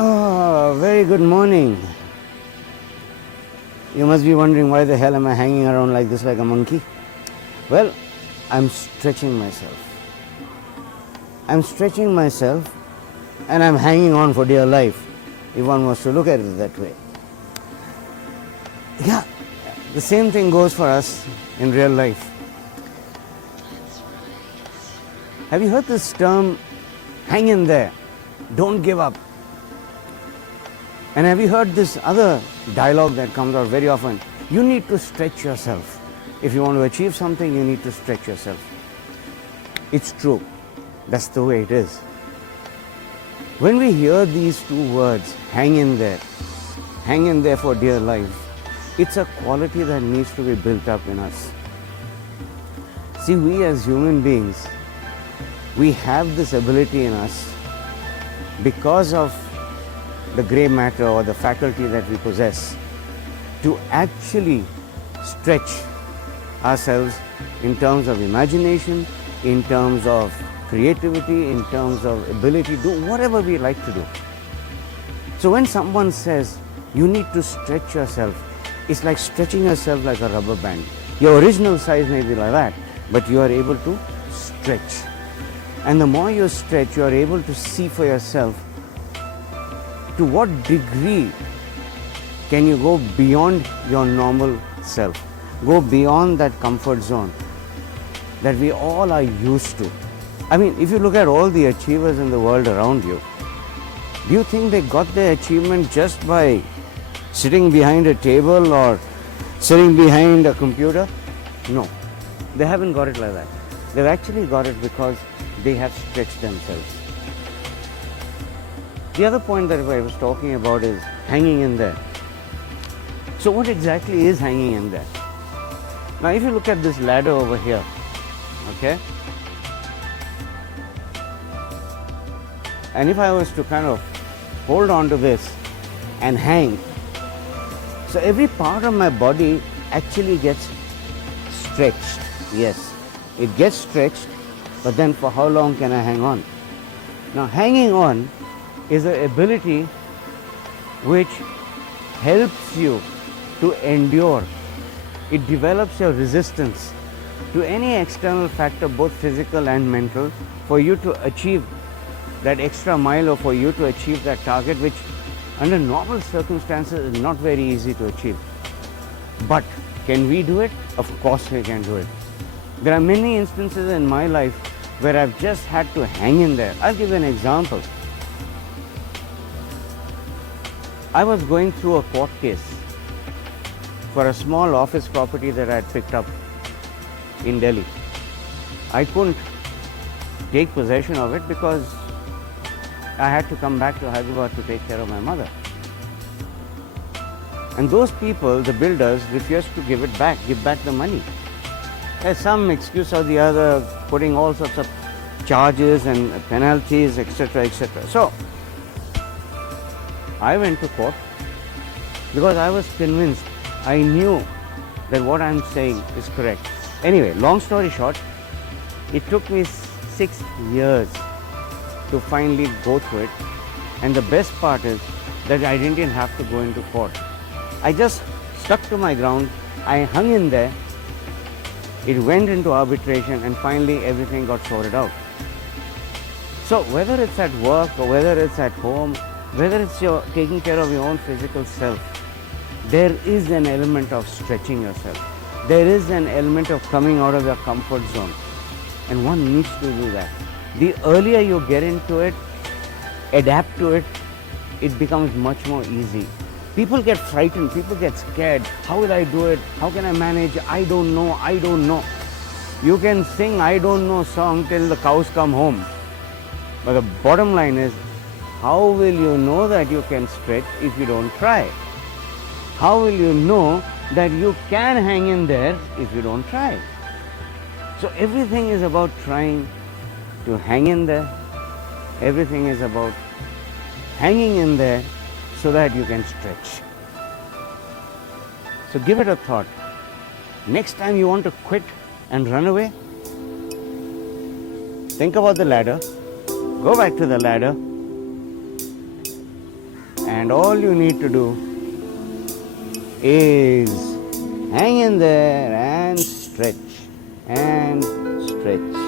Oh, very good morning. You must be wondering why the hell am I hanging around like this like a monkey? Well, I'm stretching myself. I'm stretching myself and I'm hanging on for dear life, if one was to look at it that way. Yeah, the same thing goes for us in real life. Have you heard this term, hang in there, don't give up? And have you heard this other dialogue that comes out very often? You need to stretch yourself. If you want to achieve something, you need to stretch yourself. It's true. That's the way it is. When we hear these two words, hang in there for dear life, it's a quality that needs to be built up in us. See, we as human beings, we have this ability in us because of the grey matter or the faculty that we possess to actually stretch ourselves in terms of imagination, in terms of creativity, in terms of ability to do whatever we like to do. So when someone says you need to stretch yourself, it's like stretching yourself like a rubber band. Your original size may be like that, but you are able to stretch. And the more you stretch, you are able to see for yourself to what degree can you go beyond your normal self, go beyond that comfort zone that we all are used to. I mean, if you look at all the achievers in the world around you, do you think they got their achievement just by sitting behind a table or sitting behind a computer? No, they haven't got it like that. They've actually got it because they have stretched themselves. The other point that I was talking about is hanging in there. So what exactly is hanging in there? Now if you look at this ladder over here, okay? And if I was to kind of hold on to this and hang, so every part of my body actually gets stretched. Yes, it gets stretched, but then for how long can I hang on? Now hanging on is an ability which helps you to endure. It develops your resistance to any external factor, both physical and mental, for you to achieve that extra mile or for you to achieve that target, which under normal circumstances is not very easy to achieve. But can we do it? Of course we can do it. There are many instances in my life where I've just had to hang in there. I'll give you an example. I was going through a court case for a small office property that I had picked up in Delhi. I couldn't take possession of it because I had to come back to Hyderabad to take care of my mother. And those people, the builders, refused to give back the money. There's some excuse or the other, putting all sorts of charges and penalties, etc., etc. So I went to court because I was convinced, I knew that what I'm saying is correct. Anyway, long story short, it took me 6 years to finally go through it, and the best part is that I didn't even have to go into court. I just stuck to my ground, I hung in there, it went into arbitration, and finally everything got sorted out. So whether it's at work or whether it's at home, whether it's you're taking care of your own physical self, there is an element of stretching yourself. There is an element of coming out of your comfort zone, and one needs to do that. The earlier you get into it, adapt to it, it becomes much more easy. People get frightened, people get scared. How will I do it? How can I manage? I don't know, I don't know. You can sing I don't know song till the cows come home. But the bottom line is, how will you know that you can stretch if you don't try? How will you know that you can hang in there if you don't try? So everything is about trying to hang in there. Everything is about hanging in there so that you can stretch. So give it a thought. Next time you want to quit and run away, think about the ladder, go back to the ladder, And all you need to do is hang in there and stretch and stretch.